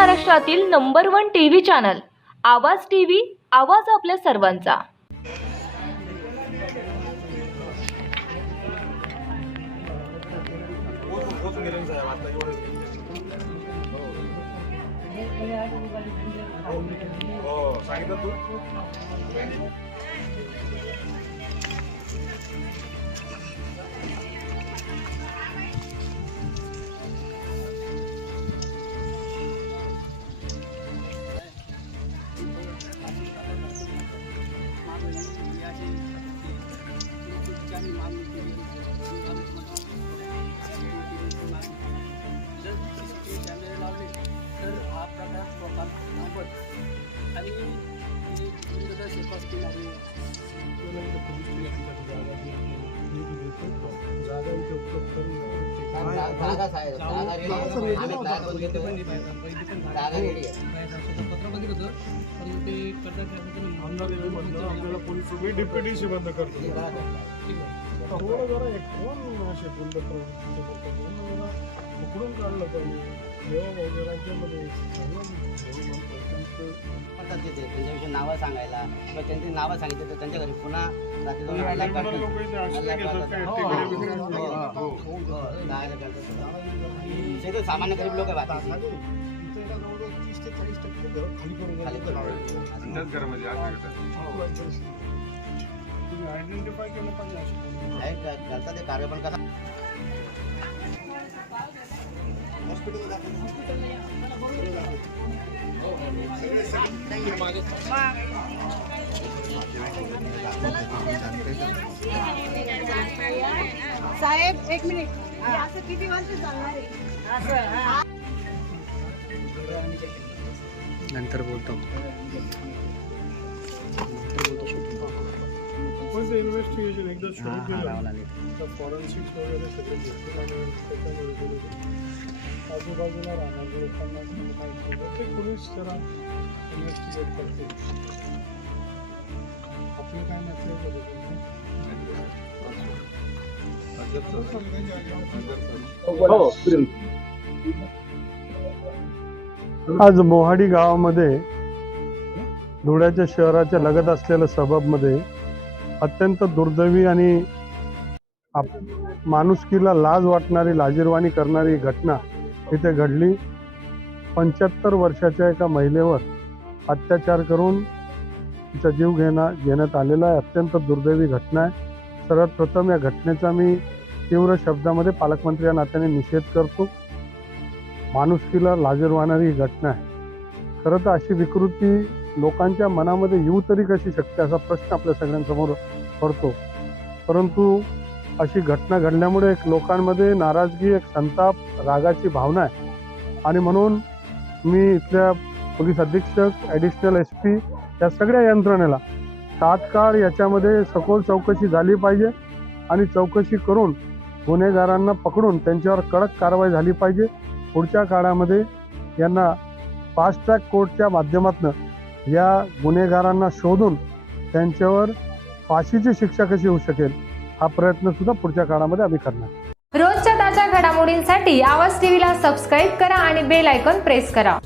महाराष्ट्रातील number 1 TV channel आवाज TV, आवाज आपल्या सर्वांचा। डिप्युटीशी बंद करतो थोडं जरा एक कोण असे बंद पकडून काढलं पाहिजे जेव्हा भाऊ राज्यामध्ये त्यांच्याविषयी नावं सांगायला किंवा त्यांची नावं सांगितली तर त्यांच्या घरी पुन्हा रात्री जाऊन हल्ला करतात. सगळे सामान्य गरीब लोक आयडेंटिफाय केलं पाहिजे करतात ते कार्य पण कसा साहेब एक मिनिट असं किती वाजता चालणार आहे नंतर बोलतो इन्व्हेस्टिगेशन एकदा सुरू केलं फॉरेन्सिक्स वगैरे सगळे घेतले आणि त्याच्यामध्ये आजूबाजूला राहणाऱ्या लोकांना ते पोलीस जरा इन्व्हेस्टिगेट करते आपलं काय नसेल आज मोहाडी गावामध्ये धुळ्याच्या शहराच्या लगत असलेल्या सबबमध्ये अत्यंत दुर्दैवी आणि माणुसकीला लाज वाटणारी लाजिरवाणी करणारी घटना इथे घडली। 75 वर्षाच्या एका महिलेवर अत्याचार करून तिचा जीव घेण्यात आलेला आहे। अत्यंत दुर्दैवी घटना आहे। सर्वात प्रथम या घटनेचा मी तीव्र शब्दामध्ये पालकमंत्री या नात्याने निषेध करतो। माणुसकीला लाजिरवाणारी ही घटना आहे। खरं तर अशी विकृती लोकांच्या मनामध्ये येऊ तरी कशी शकते असा प्रश्न आपल्या सगळ्यांसमोर पडतो। परंतु अशी घटना घडल्यामुळे एक लोकांमध्ये नाराजगी, एक संताप, रागाची भावना आहे आणि म्हणून मी इथल्या पोलीस अधीक्षक, ॲडिशनल SP या सगळ्या यंत्रणेला तात्काळ याच्यामध्ये सखोल चौकशी झाली पाहिजे आणि चौकशी करून गुन्हेगारांना पकडून त्यांच्यावर कडक कारवाई झाली पाहिजे। पुढच्या काळामध्ये यांना फास्ट ट्रॅक कोर्टच्या माध्यमातून या गुन्हेगारांना शोधून त्यांच्यावर फाशीची शिक्षा कशी होऊ शकेल हा प्रयत्न सुद्धा पुढच्या काळामध्ये आम्ही करणार। रोजच्या ताज्या घडामोडींसाठी आवाज टीव्हीला सबस्क्राईब करा आणि बेल आयकॉन प्रेस करा।